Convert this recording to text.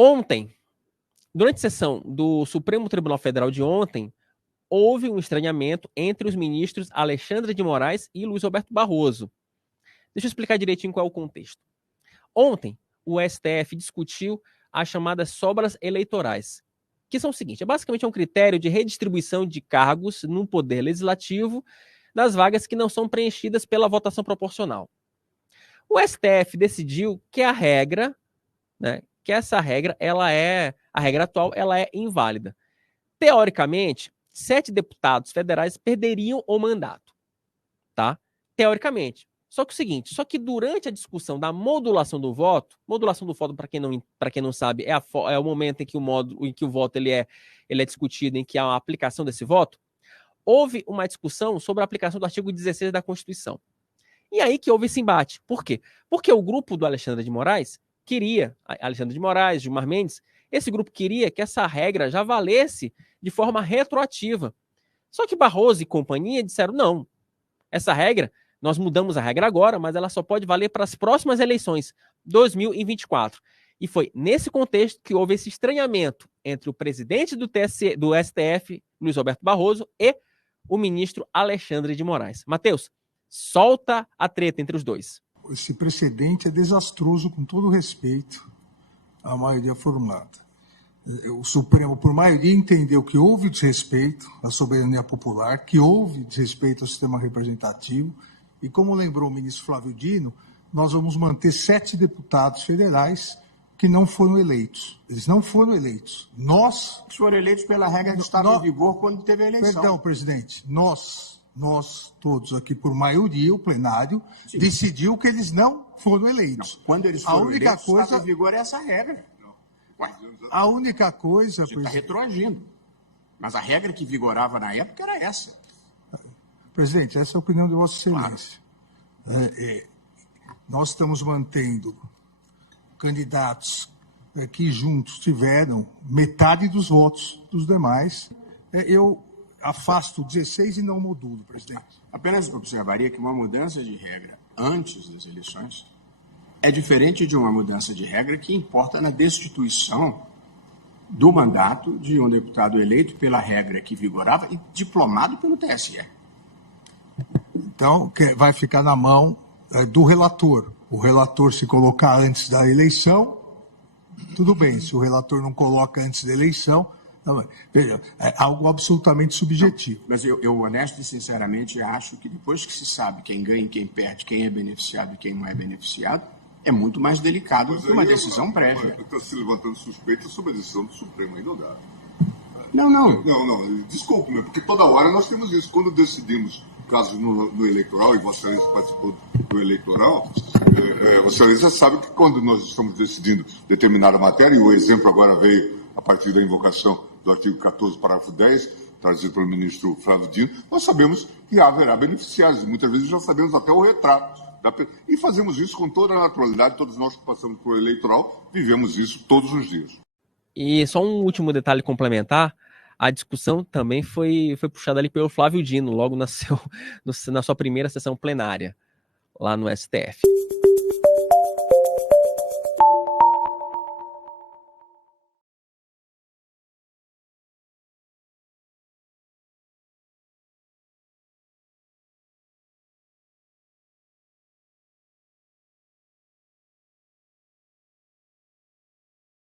Ontem, durante a sessão do Supremo Tribunal Federal de ontem, houve um estranhamento entre os ministros Alexandre de Moraes e Luiz Roberto Barroso. Deixa eu explicar direitinho qual é o contexto. Ontem, o STF discutiu as chamadas sobras eleitorais, que são o seguinte: basicamente é um critério de redistribuição de cargos no poder legislativo das vagas que não são preenchidas pela votação proporcional. O STF decidiu que a regra, né, que essa regra, a regra atual, ela é inválida. Teoricamente, 7 deputados federais perderiam o mandato, tá? Teoricamente. Só que o seguinte, durante a discussão da modulação do voto, para quem não sabe, é o momento em que o voto ele é discutido, em que há a aplicação desse voto, houve uma discussão sobre a aplicação do artigo 16 da Constituição. E aí que houve esse embate. Por quê? Porque o grupo do Alexandre de Moraes Gilmar Mendes, esse grupo queria que essa regra já valesse de forma retroativa. Só que Barroso e companhia disseram, não, essa regra, nós mudamos a regra agora, mas ela só pode valer para as próximas eleições, 2024. E foi nesse contexto que houve esse estranhamento entre o presidente do STF, Luiz Roberto Barroso, e o ministro Alexandre de Moraes. Matheus, solta a treta entre os dois. Esse precedente é desastroso, com todo respeito à maioria formada. O Supremo, por maioria, entendeu que houve desrespeito à soberania popular, que houve desrespeito ao sistema representativo, e como lembrou o ministro Flávio Dino, nós vamos manter 7 deputados federais que não foram eleitos. Eles não foram eleitos. Nós foram eleitos pela regra que estava em vigor quando teve a eleição. Perdão, presidente. Nós todos aqui, por maioria, o plenário, sim, decidiu que eles não foram eleitos. Não. Quando eles foram eleitos, estava em vigor essa regra. Ué, a única coisa... Você está retroagindo. Mas a regra que vigorava na época era essa. Presidente, essa é a opinião de Vossa Excelência. Claro. Nós estamos mantendo candidatos que juntos tiveram metade dos votos dos demais. Eu afasto 16 e não modulo, presidente. Apenas observaria que uma mudança de regra antes das eleições é diferente de uma mudança de regra que importa na destituição do mandato de um deputado eleito pela regra que vigorava e diplomado pelo TSE. Então, vai ficar na mão do relator. O relator, se colocar antes da eleição, tudo bem. Se o relator não coloca antes da eleição, veja, é algo absolutamente subjetivo. Mas eu honesto e sinceramente acho que depois que se sabe quem ganha e quem perde, quem é beneficiado e quem não é beneficiado, é muito mais delicado do que uma decisão prévia. Está se levantando suspeita sobre a decisão do Supremo, aí não dá. Não. Desculpe, porque toda hora nós temos isso. Quando decidimos casos no eleitoral, e Vossa Excelência participou do eleitoral, Vossa Excelência sabe que quando nós estamos decidindo determinada matéria, e o exemplo agora veio a partir da invocação do artigo 14, parágrafo 10, trazido pelo ministro Flávio Dino, nós sabemos que haverá beneficiários, e muitas vezes já sabemos até o retrato. E fazemos isso com toda a naturalidade, todos nós que passamos por eleitoral, vivemos isso todos os dias. E só um último detalhe complementar, a discussão também foi puxada ali pelo Flávio Dino, logo na sua primeira sessão plenária, lá no STF.